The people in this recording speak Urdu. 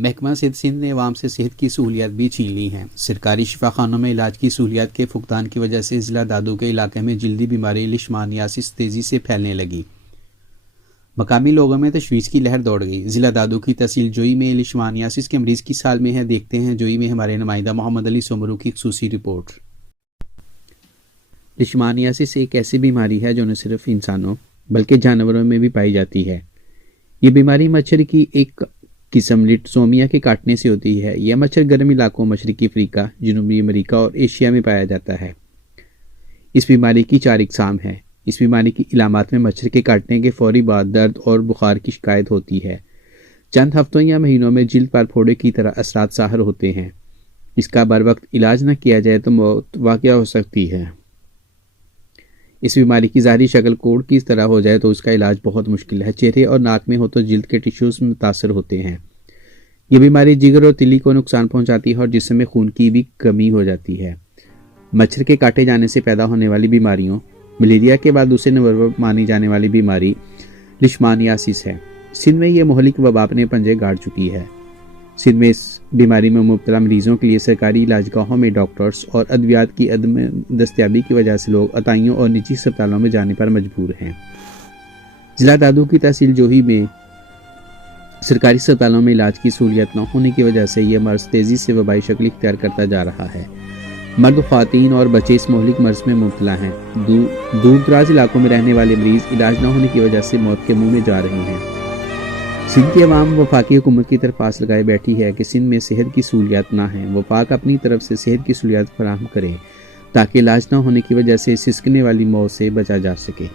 محکمہ صحت سندھ نے عوام سے صحت کی سہولیات بھی چھین لی ہیں۔ سرکاری شفاخانوں میں علاج کی سہولیات کے فقدان کی وجہ سے ضلع دادو کے علاقے میں جلدی بیماری لیشمانیاسس تیزی سے پھیلنے لگی۔ مقامی لوگوں میں تشویش کی لہر دوڑ گئی۔ ضلع دادو کی تحصیل جوئی میں لیشمانیاسس کے مریض کی سال میں ہے۔ دیکھتے ہیں جوئی میں ہمارے نمائندہ محمد علی سومرو کی خصوصی رپورٹ۔ لیشمانیاسس ایک ایسی بیماری ہے جو نہ صرف انسانوں بلکہ جانوروں میں بھی پائی جاتی ہے۔ یہ بیماری مچھر کی ایک قسم لیٹزومیا کے کاٹنے سے ہوتی ہے۔ یہ مچھر گرم علاقوں مشرقی افریقہ، جنوبی امریکہ اور ایشیا میں پایا جاتا ہے۔ اس بیماری کی 4 اقسام ہیں۔ اس بیماری کی علامات میں مچھر کے کاٹنے کے فوری بعد درد اور بخار کی شکایت ہوتی ہے۔ چند ہفتوں یا مہینوں میں جلد پر پھوڑے کی طرح اثرات ظاہر ہوتے ہیں۔ اس کا بروقت علاج نہ کیا جائے تو موت واقع ہو سکتی ہے۔ اس بیماری کی ظاہری شکل کوڑ کی طرح ہو جائے تو اس کا علاج بہت مشکل ہے۔ چہرے اور ناک میں ہو تو جلد کے ٹشوز متاثر ہوتے ہیں۔ یہ بیماری جگر اور تلی کو نقصان پہنچاتی ہے اور جسم میں خون کی بھی کمی ہو جاتی ہے۔ مچھر کے کاٹے جانے سے پیدا ہونے والی بیماریوں ملیریا کے بعد دوسرے نمبر پر مانی جانے والی بیماری لیشمانیاسس ہے۔ سندھ میں یہ مہلک وبا اپنے پنجے گاڑ چکی ہے۔ سندھ میں اس بیماری میں مبتلا مریضوں کے لیے سرکاری علاج گاہوں میں ڈاکٹرز اور ادویات کی عدم دستیابی کی وجہ سے لوگ عطائیوں اور نجی اسپتالوں میں جانے پر مجبور ہیں۔ ضلع دادو کی تحصیل جوہی میں سرکاری اسپتالوں میں علاج کی سہولیات نہ ہونے کی وجہ سے یہ مرض تیزی سے وبائی شکل اختیار کرتا جا رہا ہے۔ مرد، خواتین اور بچے اس مہلک مرض میں مبتلا ہیں۔ دور دراز علاقوں میں رہنے والے مریض علاج نہ ہونے کی وجہ سے موت کے منہ میں جا رہے ہیں۔ سندھ کی عوام وفاقی حکومت کی طرف آس لگائے بیٹھی ہے کہ سندھ میں صحت کی سہولیات نہ ہیں۔ وفاق اپنی طرف سے صحت کی سہولیات فراہم کرے تاکہ علاج نہ ہونے کی وجہ سے سسکنے والی موت سے بچا جا سکے۔